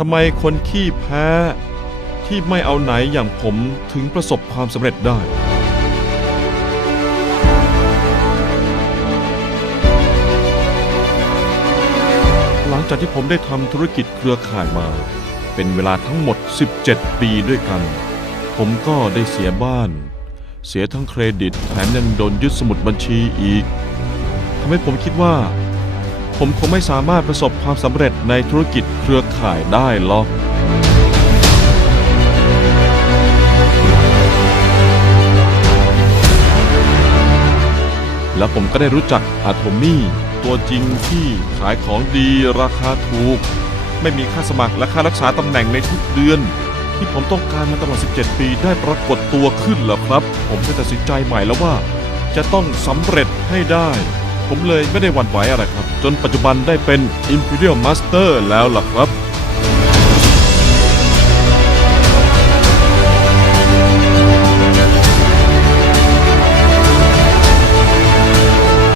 ทำไมคนขี้แพ้ ที่ไม่เอาไหนอย่างผมถึงประสบความสำเร็จได้ หลังจากที่ผมได้ทำธุรกิจเครือข่ายมา เป็นเวลาทั้งหมด 17 ปีด้วยกัน ผมก็ได้เสียบ้าน เสียทั้งเครดิตแถมยังโดนยึดสมุดบัญชีอีกทำให้ผมคิดว่า ผมคงไม่สามารถประสบความสำเร็จในธุรกิจเครือข่ายได้หรอก แล้วผมก็ได้รู้จักอาโทมี่ ตัวจริงที่ขายของดีราคาถูก ไม่มีค่าสมัครและค่ารักษาตำแหน่งในทุกเดือน ที่ผมต้องการมาตลอด 17 ปีได้ปรากฏตัวขึ้นแล้วครับ ผมได้ตัดสินใจใหม่แล้วว่า จะต้องสำเร็จให้ได้ ผมเลยไม่ได้หวั่นไหวอะไรครับ จนปัจจุบันได้เป็น Imperial Master แล้วล่ะครับ